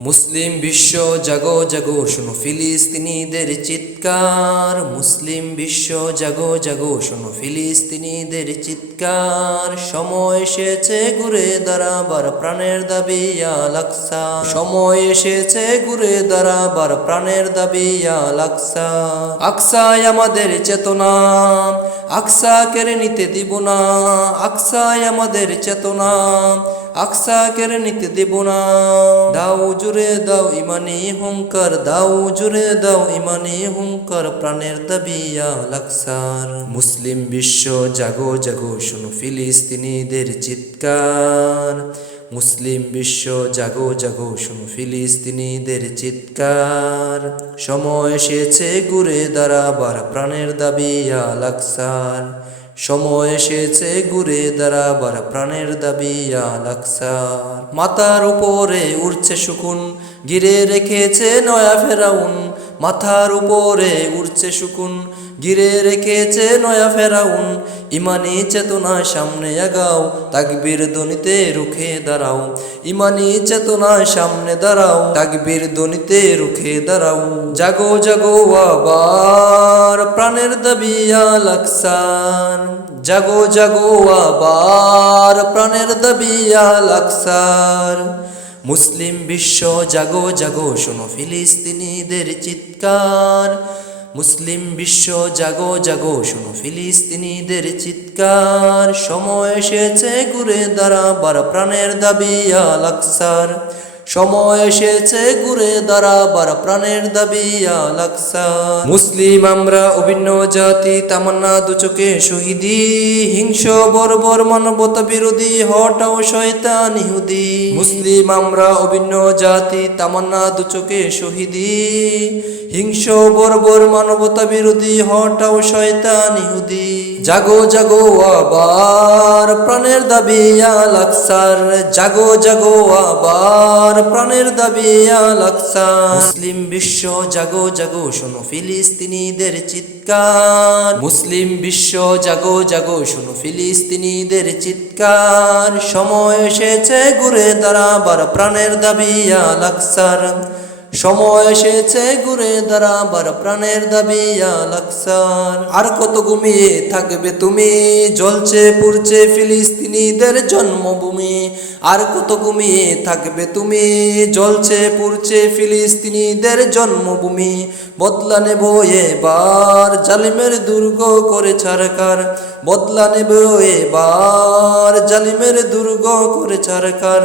মুসলিম বিশ্ব জাগো জাগো, শোনো ফিলিস্তিনিদের চিৎকার। মুসলিম বিশ্ব জাগো জাগো, শোনো ফিলিস্তিনিদের চিৎকার। সময় এসেছে ঘুরে দাঁড়াবার প্রাণের দাবি আলাকসা সময় এসেছে ঘুরে দাঁড়াবার প্রাণের দাবি আলাকসা আকসায় আমাদের চেতনা, আকসা কেড়ে নিতে দিব না। আকসায় আমাদের চেতনা আকসা কেড়ে নিতে দেব না। দাও জুড়ে দাও ইমানি হুঙ্কার, দাও জুড়ে দাও ইমানি হুঙ্কার, প্রাণের দাবিয়া লাকসার মুসলিম বিশ্ব, জাগো জাগো, শুনো ফিলিস্তিনিদের চিৎকার। মুসলিম বিশ্ব, জাগো জাগো, শুনো ফিলিস্তিনিদের চিৎকার। সময় এসেছে, ঘুরে দাঁড়াবার, প্রাণের দাবিয়া লাকসার সময় এসেছে ঘুরে দাঁড়াবার প্রাণের দাবি আলাকসার মাথার উপরে উড়ছে শুকুন গিরে রেখেছে নয়া ফেরাউন। মাথার উপরে উড়ছে শুকুন গিরে রেখেছে নয়া ফেরাউন। ইমানি চেতনা সামনে আগাও, তাকবীর ধ্বনিতে রুখে দাঁড়াও। ইমানি চেতনা সামনে দাঁড়াও, তাকবীর ধ্বনিতে রুখে দাঁড়াও। জাগো জাগো প্রাণের দাবি আলাকসার জাগো জাগো আবার প্রাণের দাবি আলাকসার মুসলিম বিশ্ব, জাগো জাগো, শোনো ফিলিস্তিনিদের চিৎকার। মুসলিম বিশ্ব, জাগো জাগো, শোনো ফিলিস্তিনিদের চিৎকার। সময় এসেছে ঘুরে দাঁড়াবার প্রাণের দাবি আলাকসার সময় এসেছে ঘুরে দাঁড়াবার প্রাণের দাবি আলাকসার মুসলিম আমরা, অভিন্ন জাতি, তামান্না দুচোখে শহীদি। হিংস বর্বর, মানবতা বিরোধী, হটাও শয়তান ইহুদি। মুসলিম আমরা, অভিন্ন জাতি, তামান্না দুচোখে শহীদি। হিংস বর্বর, মানবতা বিরোধী, হটাও শয়তান ইহুদি। জাগো জাগো, আবার, প্রাণের দাবি আলাকসার জাগো জাগো, আবার প্রাণের দাবি মুসলিম বিশ্ব, জাগো জাগো, শোনো ফিলিস্তিনিদের চিৎকার। মুসলিম বিশ্ব, জাগো জাগো, শোনো ফিলিস্তিনিদের চিৎকার। সময় এসেছে ঘুরে তারা দাঁড়াবার প্রাণের দাবি আলাকসার সময় এসেছে ঘুরে দাঁড়াবার প্রাণের দাবি আলাকসার আর কত ঘুমিয়ে থাকবে তুমি? জ্বলছে, পুড়ছে ফিলিস্তিনিদের জন্মভূমি। আর কত ঘুমিয়ে থাকবে তুমি? জ্বলছে, পুড়ছে ফিলিস্তিনিদের জন্মভূমি। বদলা নেব এবার, জালিমের দুর্গ করে ছাড়কার বদলা নেব এবার, জালিমের দুর্গ করে ছাড়কার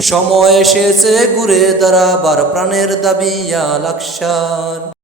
সময় এসেছে ঘুরে দাঁড়াবার প্রাণের দাবি আলাকসার